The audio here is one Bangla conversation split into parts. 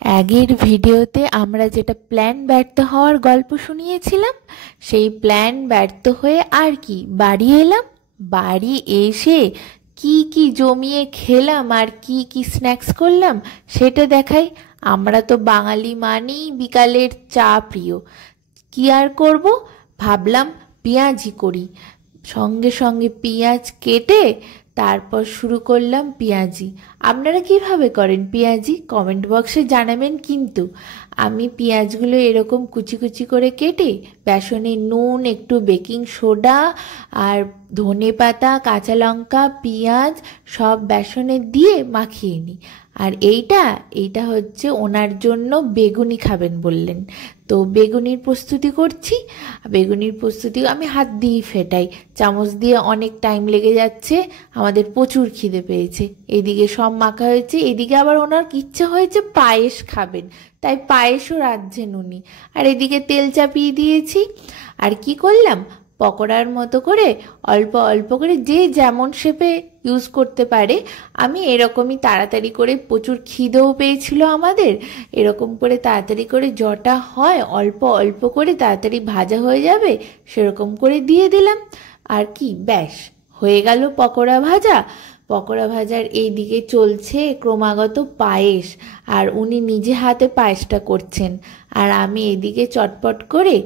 আগের ভিডিওতে আমরা যেটা প্ল্যান ব্যর্থ হওয়ার গল্প শুনিয়েছিলাম, সেই প্ল্যান ব্যর্থ হয়ে আর কি বাড়ি এলাম। বাড়ি এসে কি কি জমিয়ে খেলাম আর কি কি স্ন্যাক্স করলাম সেটা দেখাই। আমরা তো বাঙালি মানেই বিকালের চা প্রিয়। কি আর করব, ভাবলাম পেঁয়াজি করি। সঙ্গে সঙ্গে পেঁয়াজ কেটে তারপর শুরু করলাম পেঁয়াজি। আপনারা কিভাবে করেন পেঁয়াজি কমেন্ট বক্সে জানাবেন কিন্তু। আমি পেঁয়াজগুলো এরকম কুচি কুচি করে কেটে বেসনে নুন, একটু বেকিং সোডা আর ধনে পাতা, কাঁচা লঙ্কা, পেঁয়াজ সব বেসনে দিয়ে মাখিয়ে নিই। আর এইটা এইটা হচ্ছে ওনার জন্য বেগুনি খাবেন বললেন, তো বেগুনির প্রস্তুতি করছি। বেগুনির প্রস্তুতি আমি হাত দিয়েই ফেটাই, চামচ দিয়ে অনেক টাইম লেগে যাচ্ছে। আমাদের প্রচুর খিদে পেয়েছে, এদিকে সব মাখা হয়েছে, এদিকে আবার ওনার ইচ্ছা হয়েছে পায়েস খাবেন, তাই পায়েসও রাঁধছেন উনি। আর এদিকে তেল চাপিয়ে দিয়েছি। আর কি করলাম, পকোড়ার মতো করে অল্প অল্প করে যে যেমন শেপে ইউজ করতে পারে। আমি এরকমই তাড়াতাড়ি করে, প্রচুর খিদেও পেয়েছিল আমাদের, এরকম করে তাড়াতাড়ি করে যটা হয় অল্প অল্প করে তাড়াতাড়ি ভাজা হয়ে যাবে সেরকম করে দিয়ে দিলাম। আর কি ব্যাস হয়ে গেল পকোড়া ভাজা। পকোড়া ভাজার এই দিকে চলছে ক্রমাগত পায়েস, আর উনি নিজে হাতে পায়েসটা করছেন। আর আমি এদিকে চটপট করে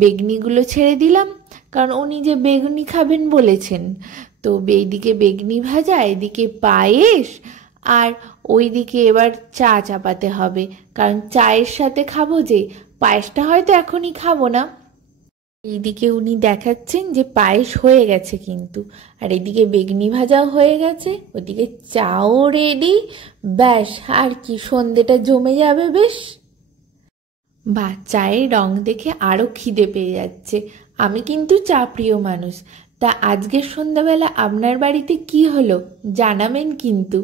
বেগনিগুলো ছেড়ে দিলাম, কারণ উনি যে বেগুনি খাবেন বলেছেন। তো এইদিকে বেগনি ভাজা, এদিকে পায়েস, আর ওইদিকে এবার চা চাপাতে হবে, কারণ চায়ের সাথে খাবো, যে পায়েসটা হয়তো এখনই খাবো না। এইদিকে উনি দেখাচ্ছেন যে পায়েস হয়ে গেছে কিন্তু, আর এদিকে বেগনি ভাজাও হয়ে গেছে, ওদিকে চাও রেডি। ব্যাস আর কি, সন্ধেটা জমে যাবে বেশ। বা চায়ের রং দেখে আরো খিদে পেয়ে যাচ্ছে। আমি কিন্তু চা প্রিয় মানুষ। তা আজকের সন্ধ্যাবেলা আপনার বাড়িতে কি হলো জানাবেন কিন্তু।